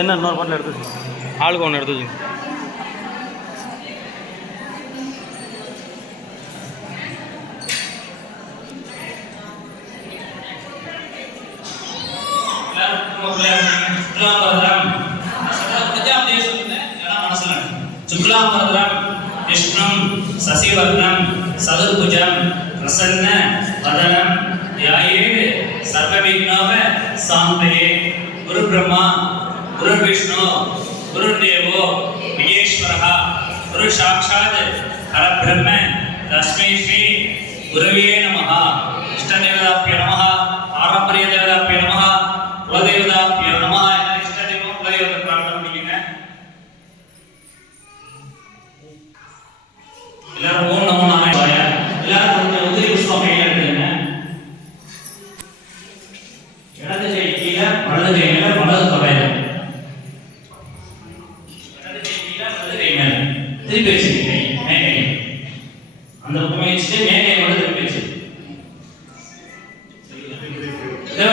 என்ன இன்னொரு பாட்டில் எடுத்து வச்சுங்க, ஆளுக்கு ஒன்று எடுத்து வச்சுங்க. शुक्लांबरधरं विष्णुं शशिवर्णं चतुर्भुजं प्रसन्न वदनं ध्यायेत् सर्वविघ्नोपशान्तये। गुरु ब्रह्मा गुरु विष्णु गुरुदेवो महेश्वरः गुरु साक्षात् परब्रह्म तस्मै श्री गुरवे नमः। इष्टदेवताभ्यो नमः, पारंपरिकदेवताभ्यो नमः, कुलदेवताभ्यो नमः. इष्टदेवो कुलदेवता प्रार्थना பண்ணிக்கங்க. எல்லாரும் ஓம் நமோ நாராயணாய. எல்லாரும் கொஞ்சம் உதிரி புஷ்பம் கையில எடுத்துங்க. இடது கை கீழே, வலது கை மேல, வலது தொடையில. இடது கை கீழே, வலது கை மேல. திருப்பி வச்சுக்கங்க கை, மேல் கை. அந்த பக்கம் வச்சுட்டு மேல் கை மட்டும் திருப்பி வச்சுக்கங்க. தேவ